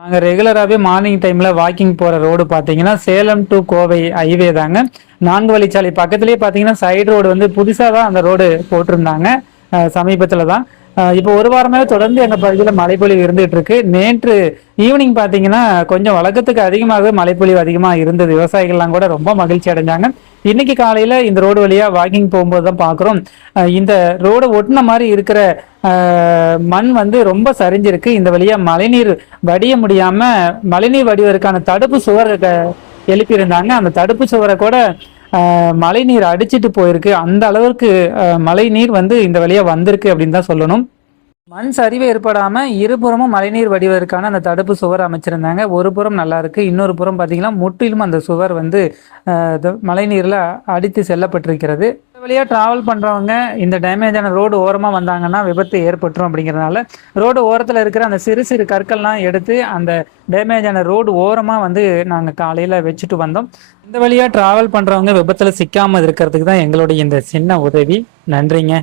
நாங்கள் ரெகுலராகவே மார்னிங் டைமில் வாக்கிங் போகிற ரோடு பார்த்தீங்கன்னா சேலம் டு கோவை ஹைவே தாங்க. 4 வழிச்சாலை பக்கத்துலேயே பார்த்தீங்கன்னா சைடு ரோடு வந்து புதுசாக தான் அந்த ரோடு போட்டிருந்தாங்க சமீபத்தில் தான். இப்போ ஒரு வாரமாகவே தொடர்ந்து எங்கள் பகுதியில் மழைப்பொழிவு இருந்துகிட்டு இருக்கு. நேற்று ஈவினிங் பார்த்தீங்கன்னா கொஞ்சம் வழக்கத்துக்கு அதிகமாகவே மழைப்பொழிவு அதிகமாக இருந்தது. விவசாயிகள்லாம் கூட ரொம்ப மகிழ்ச்சி அடைஞ்சாங்க. இன்னைக்கு காலையில் இந்த ரோடு வழியாக வாக்கிங் போகும்போது தான் பார்க்குறோம் இந்த ரோடு ஒட்டின மாதிரி இருக்கிற மண் வந்து ரொம்ப சரிஞ்சிருக்கு. இந்த வழியா மழைநீர் வடிய முடியாம மழைநீர் வடிவதற்கான தடுப்பு சுவர் எழுப்பியிருந்தாங்க. அந்த தடுப்பு சுவரை கூட மழைநீர் அடிச்சிட்டு போயிருக்கு. அந்த அளவுக்கு மழைநீர் வந்து இந்த வழியா வந்திருக்கு அப்படின்னு தான் சொல்லணும். மண் சரிவு ஏற்படாம இருபுறமும் மழைநீர் வடிவதற்கான அந்த தடுப்பு சுவர் அமைச்சிருந்தாங்க. ஒரு புறம் நல்லா இருக்கு, இன்னொரு புறம் பார்த்தீங்கன்னா முற்றிலும் அந்த சுவர் வந்து மழைநீர்ல அடித்து செல்லப்பட்டிருக்கிறது. இந்த வழியா டிராவல் பண்றவங்க இந்த டேமேஜான ரோடு ஓரமா வந்தாங்கன்னா விபத்து ஏற்பட்டுரும். அப்படிங்கிறதுனால ரோடு ஓரத்தில் இருக்கிற அந்த சிறு சிறு கற்கள்லாம் எடுத்து அந்த டேமேஜான ரோடு ஓரமா வந்து நாங்கள் காலையில வச்சுட்டு வந்தோம். இந்த வழியா டிராவல் பண்றவங்க விபத்துல சிக்காம இருக்கிறதுக்கு தான் எங்களுடைய இந்த சின்ன உதவி. நன்றிங்க.